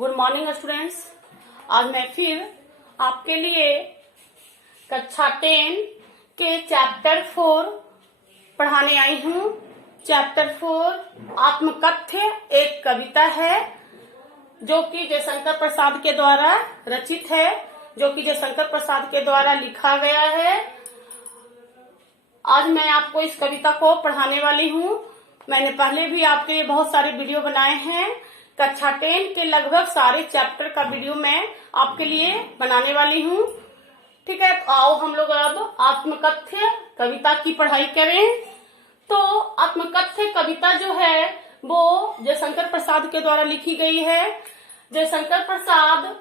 Good morning students. आज मैं फिर आपके लिए कक्षा 10 के चैप्टर 4 पढ़ाने आई हूँ। चैप्टर 4 आत्मकथ्य एक कविता है जो कि जयशंकर प्रसाद के द्वारा रचित है, जो कि जयशंकर प्रसाद के द्वारा लिखा गया है। आज मैं आपको इस कविता को पढ़ाने वाली हूँ। मैंने पहले भी आपके लिए बहुत सारे वीडियो बनाए हैं। कक्षा 10 के लगभग सारे चैप्टर का वीडियो मैं आपके लिए बनाने वाली हूँ। ठीक है, तो आओ हम लोग अब आत्मकथ्य कविता की पढ़ाई करें। तो आत्मकथ्य कविता जो है वो जयशंकर प्रसाद के द्वारा लिखी गई है। जयशंकर प्रसाद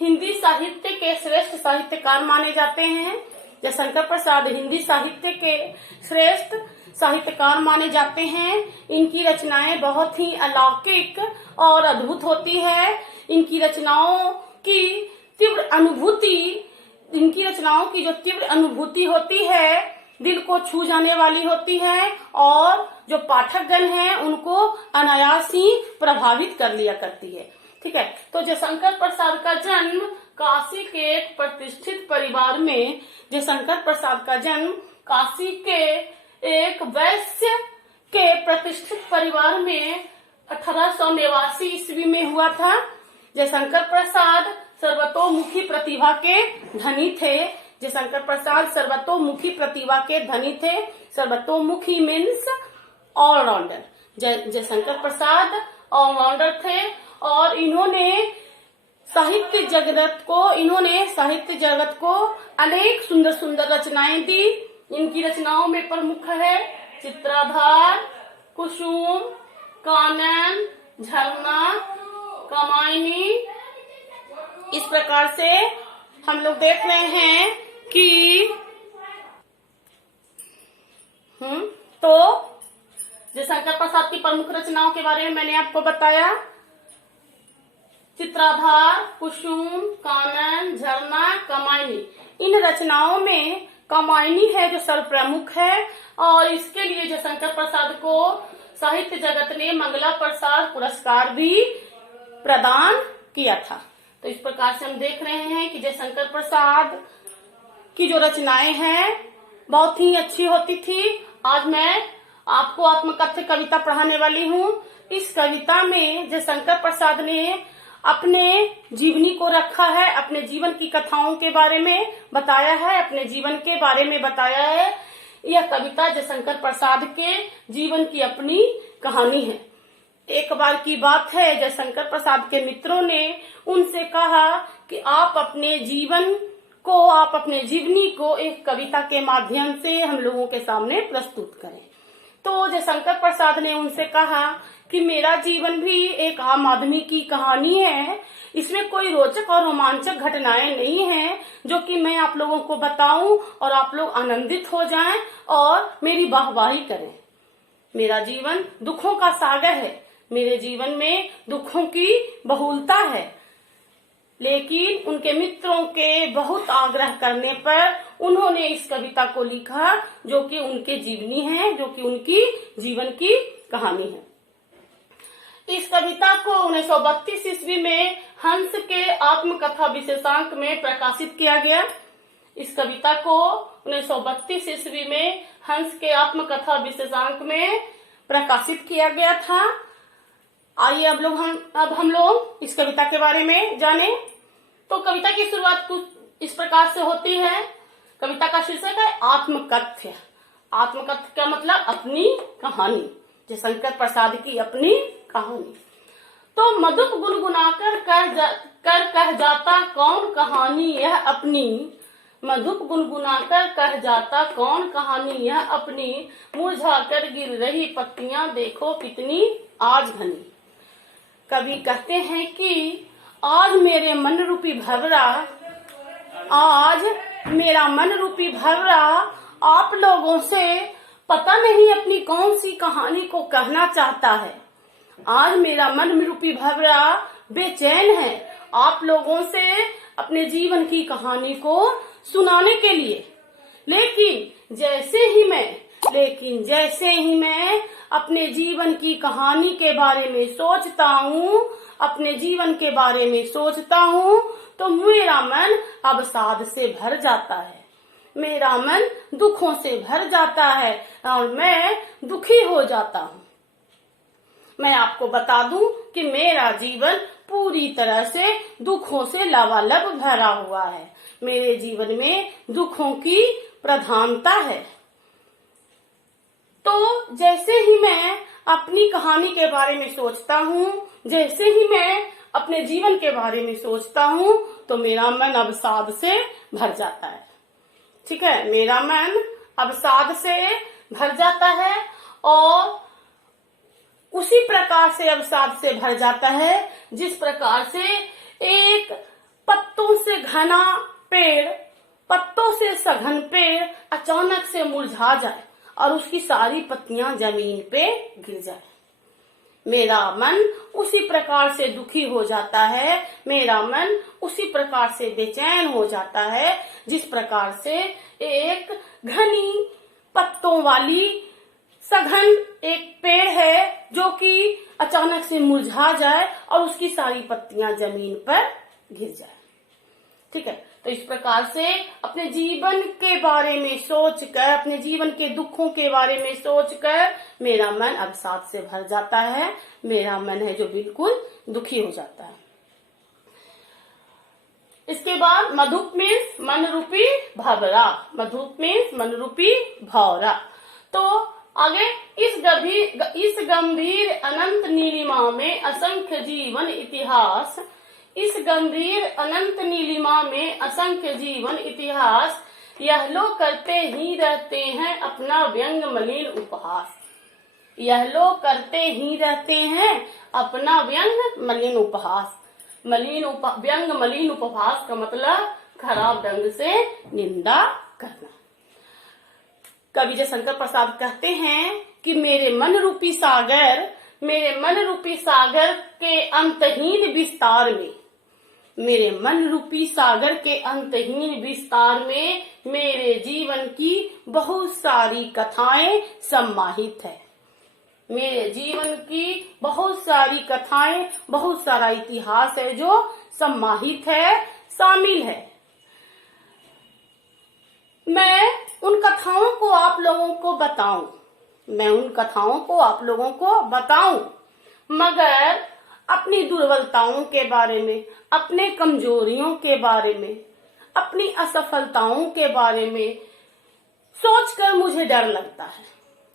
हिंदी साहित्य के श्रेष्ठ साहित्यकार माने जाते हैं। जयशंकर प्रसाद हिंदी साहित्य के श्रेष्ठ साहित्यकार माने जाते हैं। इनकी रचनाएं बहुत ही अलौकिक और अद्भुत होती है। इनकी रचनाओं की जो तीव्र अनुभूति होती है दिल को छू जाने वाली होती है और जो पाठकगण हैं उनको अनायास ही प्रभावित कर लिया करती है। ठीक है, तो जयशंकर प्रसाद का जन्म काशी के एक प्रतिष्ठित परिवार में जयशंकर प्रसाद का जन्म काशी के एक वैश्य के प्रतिष्ठित परिवार में 1889 ईस्वी में हुआ था। जयशंकर प्रसाद सर्वतोमुखी प्रतिभा के धनी थे। जयशंकर प्रसाद सर्वतोमुखी प्रतिभा के धनी थे। सर्वतोमुखी means allrounder. Jaishankar Prasad allrounder थे और इन्होंने साहित्य जगत को अनेक सुंदर सुंदर रचनाएं दी। इनकी रचनाओं में प्रमुख है चित्राधार, कुसुम, कानन, झरना, कामायनी। इस प्रकार से हम लोग देख रहे हैं कि तो जयशंकर प्रसाद की प्रमुख रचनाओं के बारे में मैंने आपको बताया। चित्राधार, कुसुम, कानन, झरना, कामायनी। इन रचनाओं में कामायनी है जो सर्वप्रमुख है और इसके लिए जयशंकर प्रसाद को साहित्य जगत ने मंगला प्रसाद पुरस्कार भी प्रदान किया था। तो इस प्रकार से हम देख रहे हैं कि जयशंकर प्रसाद की जो रचनाएं हैं बहुत ही अच्छी होती थी। आज मैं आपको आत्मकथ्य कविता पढ़ाने वाली हूँ। इस कविता में जयशंकर प्रसाद ने अपने जीवनी को रखा है, अपने जीवन की कथाओं के बारे में बताया है, अपने जीवन के बारे में बताया है। यह कविता जयशंकर प्रसाद के जीवन की अपनी कहानी है। एक बार की बात है, जयशंकर प्रसाद के मित्रों ने उनसे कहा कि आप अपने जीवनी को एक कविता के माध्यम से हम लोगों के सामने प्रस्तुत करें। तो जयशंकर प्रसाद ने उनसे कहा कि मेरा जीवन भी एक आम आदमी की कहानी है। इसमें कोई रोचक और रोमांचक घटनाएं नहीं हैं जो कि मैं आप लोगों को बताऊं और आप लोग आनंदित हो जाएं और मेरी वाहवाही करें। मेरा जीवन दुखों का सागर है। मेरे जीवन में दुखों की बहुलता है, लेकिन उनके मित्रों के बहुत आग्रह करने पर उन्होंने इस कविता को लिखा जो कि उनके जीवनी है, जो कि उनकी जीवन की कहानी है। इस कविता को 1932 ईस्वी में हंस के आत्मकथा विशेषांक में प्रकाशित किया गया। इस कविता को 1932 ईस्वी में हंस के आत्मकथा विशेषांक में प्रकाशित किया गया था। आइए अब हम लोग इस कविता के बारे में जाने। तो कविता की शुरुआत कुछ इस प्रकार से होती है। कविता का शीर्षक है आत्मकथ्य। आत्मकथ्य का मतलब अपनी कहानी, जयशंकर प्रसाद की अपनी कहानी। तो मधुप गुनगुनाकर कह जाता कौन कहानी यह अपनी। मधुप गुनगुनाकर कह जाता कौन कहानी यह अपनी। मुरझा कर गिर रही पत्तियां देखो कितनी आज घनी। कवि कहते हैं कि आज मेरा मन रूपी भवरा आप लोगों से पता नहीं अपनी कौन सी कहानी को कहना चाहता है। आज मेरा मन रूपी भवरा बेचैन है आप लोगों से अपने जीवन की कहानी को सुनाने के लिए। लेकिन जैसे ही मैं अपने जीवन की कहानी के बारे में सोचता हूँ, अपने जीवन के बारे में सोचता हूँ, तो मेरा मन अवसाद से भर जाता है, मेरा मन दुखों से भर जाता है और मैं दुखी हो जाता हूँ। मैं आपको बता दूं कि मेरा जीवन पूरी तरह से दुखों से लबालब भरा हुआ है। मेरे जीवन में दुखों की प्रधानता है। तो जैसे ही मैं अपनी कहानी के बारे में सोचता हूँ, जैसे ही मैं अपने जीवन के बारे में सोचता हूँ, तो मेरा मन अवसाद से भर जाता है। ठीक है, मेरा मन अवसाद से भर जाता है और उसी प्रकार से अवसाद से भर जाता है जिस प्रकार से एक पत्तों से घना पेड़, पत्तों से सघन पेड़ अचानक से मुरझा जाए और उसकी सारी पत्तियां जमीन पे गिर जाए। मेरा मन उसी प्रकार से दुखी हो जाता है, मेरा मन उसी प्रकार से बेचैन हो जाता है जिस प्रकार से एक घनी पत्तों वाली सघन एक पेड़ है जो कि अचानक से मुरझा जाए और उसकी सारी पत्तियां जमीन पर गिर जाए। ठीक है, तो इस प्रकार से अपने जीवन के बारे में सोचकर, अपने जीवन के दुखों के बारे में सोचकर मेरा मन अवसाद से भर जाता है, मेरा मन है जो बिल्कुल दुखी हो जाता है। इसके बाद मधुप मीन्स मन रूपी भवरा, मधुप मीन्स मन रूपी भौरा। तो आगे इस गंभीर अनंत नीलिमा में असंख्य जीवन इतिहास, इस गंभीर अनंत नीलिमा में असंख्य जीवन इतिहास यह लोग करते ही रहते हैं अपना व्यंग मलिन उपहास, यह लोग करते ही रहते हैं अपना व्यंग मलिन उपहास। व्यंग मलिन उपहास का मतलब खराब ढंग से निंदा करना। कवि जयशंकर प्रसाद कहते हैं कि मेरे मन रूपी सागर के अंतहीन विस्तार में, मेरे मन रूपी सागर के अंतहीन विस्तार में मेरे जीवन की बहुत सारी कथाएं सम्माहित है, मेरे जीवन की बहुत सारी कथाएं, बहुत सारा इतिहास है जो सम्माहित है, शामिल है। मैं उन कथाओं को आप लोगों को बताऊं, मैं उन कथाओं को आप लोगों को बताऊं, मगर अपनी दुर्बलताओं के बारे में, अपने कमजोरियों के बारे में, अपनी असफलताओं के बारे में सोचकर मुझे डर लगता है,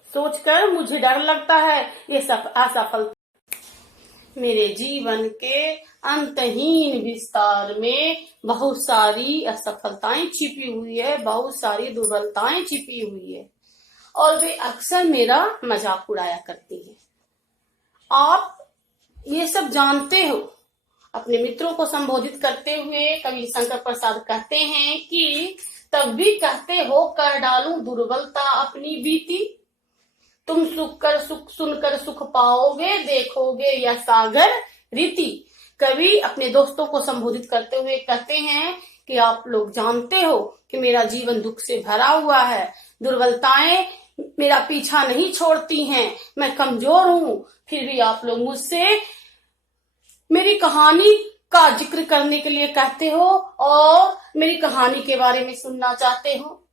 सोचकर मुझे डर लगता है। ये असफलता मेरे जीवन के अंतहीन विस्तार में बहुत सारी असफलताएं छिपी हुई है, बहुत सारी दुर्बलताएं छिपी हुई है और वे अक्सर मेरा मजाक उड़ाया करती हैं। आप ये सब जानते हो। अपने मित्रों को संबोधित करते हुए कवि शंकर प्रसाद कहते हैं कि तब भी कहते हो कर डालूं दुर्बलता अपनी बीती, तुम सुख सुनकर सुख पाओगे, देखोगे यह सागर रीति। कवि अपने दोस्तों को संबोधित करते हुए कहते हैं कि आप लोग जानते हो कि मेरा जीवन दुख से भरा हुआ है, दुर्बलताएं मेरा पीछा नहीं छोड़ती हैं, मैं कमजोर हूं, फिर भी आप लोग मुझसे मेरी कहानी का जिक्र करने के लिए कहते हो और मेरी कहानी के बारे में सुनना चाहते हो।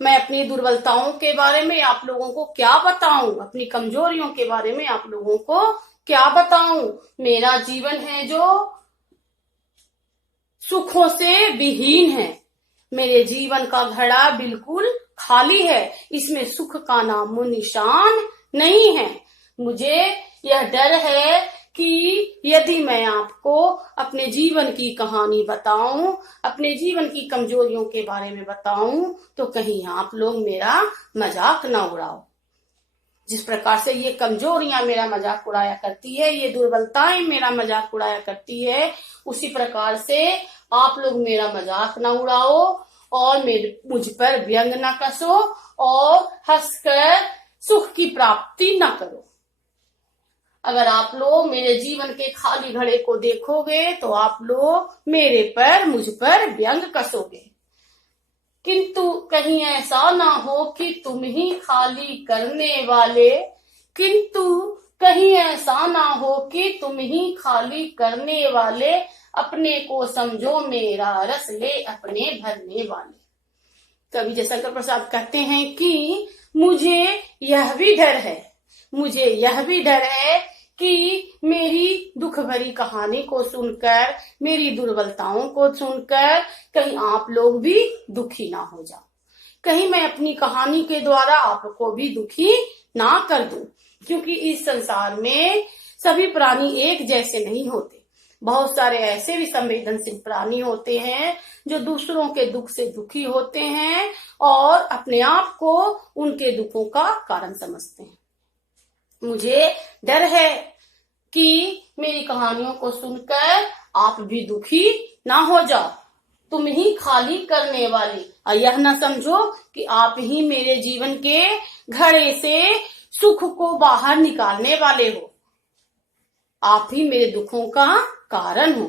मैं अपनी दुर्बलताओं के बारे में आप लोगों को क्या बताऊं, अपनी कमजोरियों के बारे में आप लोगों को क्या बताऊं। मेरा जीवन है जो सुखों से विहीन है, मेरे जीवन का घड़ा बिल्कुल खाली है, इसमें सुख का नामो निशान नहीं है। मुझे यह डर है कि यदि मैं आपको अपने जीवन की कहानी बताऊं, अपने जीवन की कमजोरियों के बारे में बताऊं, तो कहीं आप लोग मेरा मजाक ना उड़ाओ। जिस प्रकार से ये कमजोरियां मेरा मजाक उड़ाया करती है, ये दुर्बलताएं मेरा मजाक उड़ाया करती है, उसी प्रकार से आप लोग मेरा मजाक ना उड़ाओ और मुझ पर व्यंग ना कसो और हंसकर सुख की प्राप्ति ना करो। अगर आप लोग मेरे जीवन के खाली घड़े को देखोगे तो आप लोग मुझ पर व्यंग कसोगे। किंतु कहीं ऐसा ना हो कि तुम ही खाली करने वाले, किंतु कहीं ऐसा ना हो कि तुम ही खाली करने वाले, अपने को समझो मेरा रस ले अपने भरने वाले। कवि जयशंकर प्रसाद कहते हैं कि मुझे यह भी डर है, मुझे यह भी डर है कि मेरी दुख भरी कहानी को सुनकर, मेरी दुर्बलताओं को सुनकर कहीं आप लोग भी दुखी ना हो जाओ, कहीं मैं अपनी कहानी के द्वारा आपको भी दुखी ना कर दूं। क्योंकि इस संसार में सभी प्राणी एक जैसे नहीं होते, बहुत सारे ऐसे भी संवेदनशील प्राणी होते हैं जो दूसरों के दुख से दुखी होते हैं और अपने आप को उनके दुखों का कारण समझते हैं। मुझे डर है कि मेरी कहानियों को सुनकर आप भी दुखी ना हो जाओ, तुम ही खाली करने वाले, और यह ना समझो कि आप ही मेरे जीवन के घड़े से सुख को बाहर निकालने वाले हो, आप ही मेरे दुखों का कारण हो।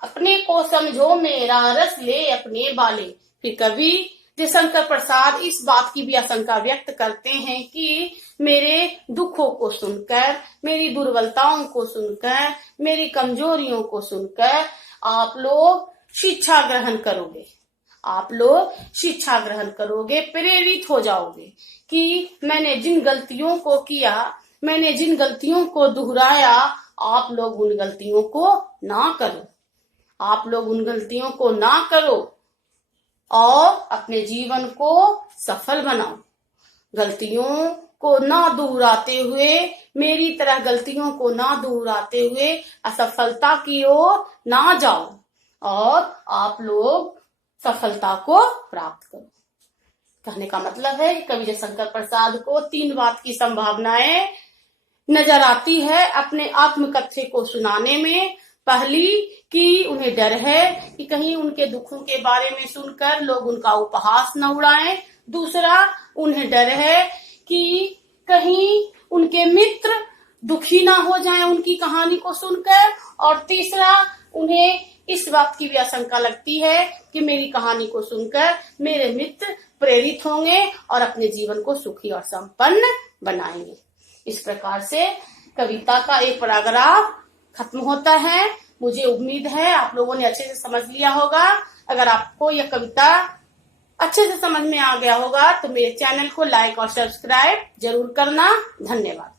अपने को समझो मेरा रस ले अपने वाले। फिर कवि जयशंकर प्रसाद इस बात की भी आशंका व्यक्त करते हैं कि मेरे दुखों को सुनकर, मेरी दुर्बलताओं को सुनकर, मेरी कमजोरियों को सुनकर आप लोग शिक्षा ग्रहण करोगे, आप लोग शिक्षा ग्रहण करोगे, प्रेरित हो जाओगे कि मैंने जिन गलतियों को किया, मैंने जिन गलतियों को दोहराया, आप लोग उन गलतियों को ना करो, आप लोग उन गलतियों को ना करो और अपने जीवन को सफल बनाओ। गलतियों को ना दोहराते हुए, मेरी तरह गलतियों को ना दोहराते हुए असफलता की ओर ना जाओ और आप लोग सफलता को प्राप्त करो। कहने का मतलब है कि कवि जयशंकर प्रसाद को 3 बात की संभावनाएं नजर आती है अपने आत्मकथ्य को सुनाने में। पहली कि उन्हें डर है कि कहीं उनके दुखों के बारे में सुनकर लोग उनका उपहास न उड़ाएं। दूसरा, उन्हें डर है कि कहीं उनके मित्र दुखी ना हो जाएं उनकी कहानी को सुनकर। और तीसरा, उन्हें इस बात की भी आशंका लगती है कि मेरी कहानी को सुनकर मेरे मित्र प्रेरित होंगे और अपने जीवन को सुखी और संपन्न बनाएंगे। इस प्रकार से कविता का एक पैराग्राफ खत्म होता है। मुझे उम्मीद है आप लोगों ने अच्छे से समझ लिया होगा। अगर आपको यह कविता अच्छे से समझ में आ गया होगा तो मेरे चैनल को लाइक और सब्सक्राइब जरूर करना। धन्यवाद।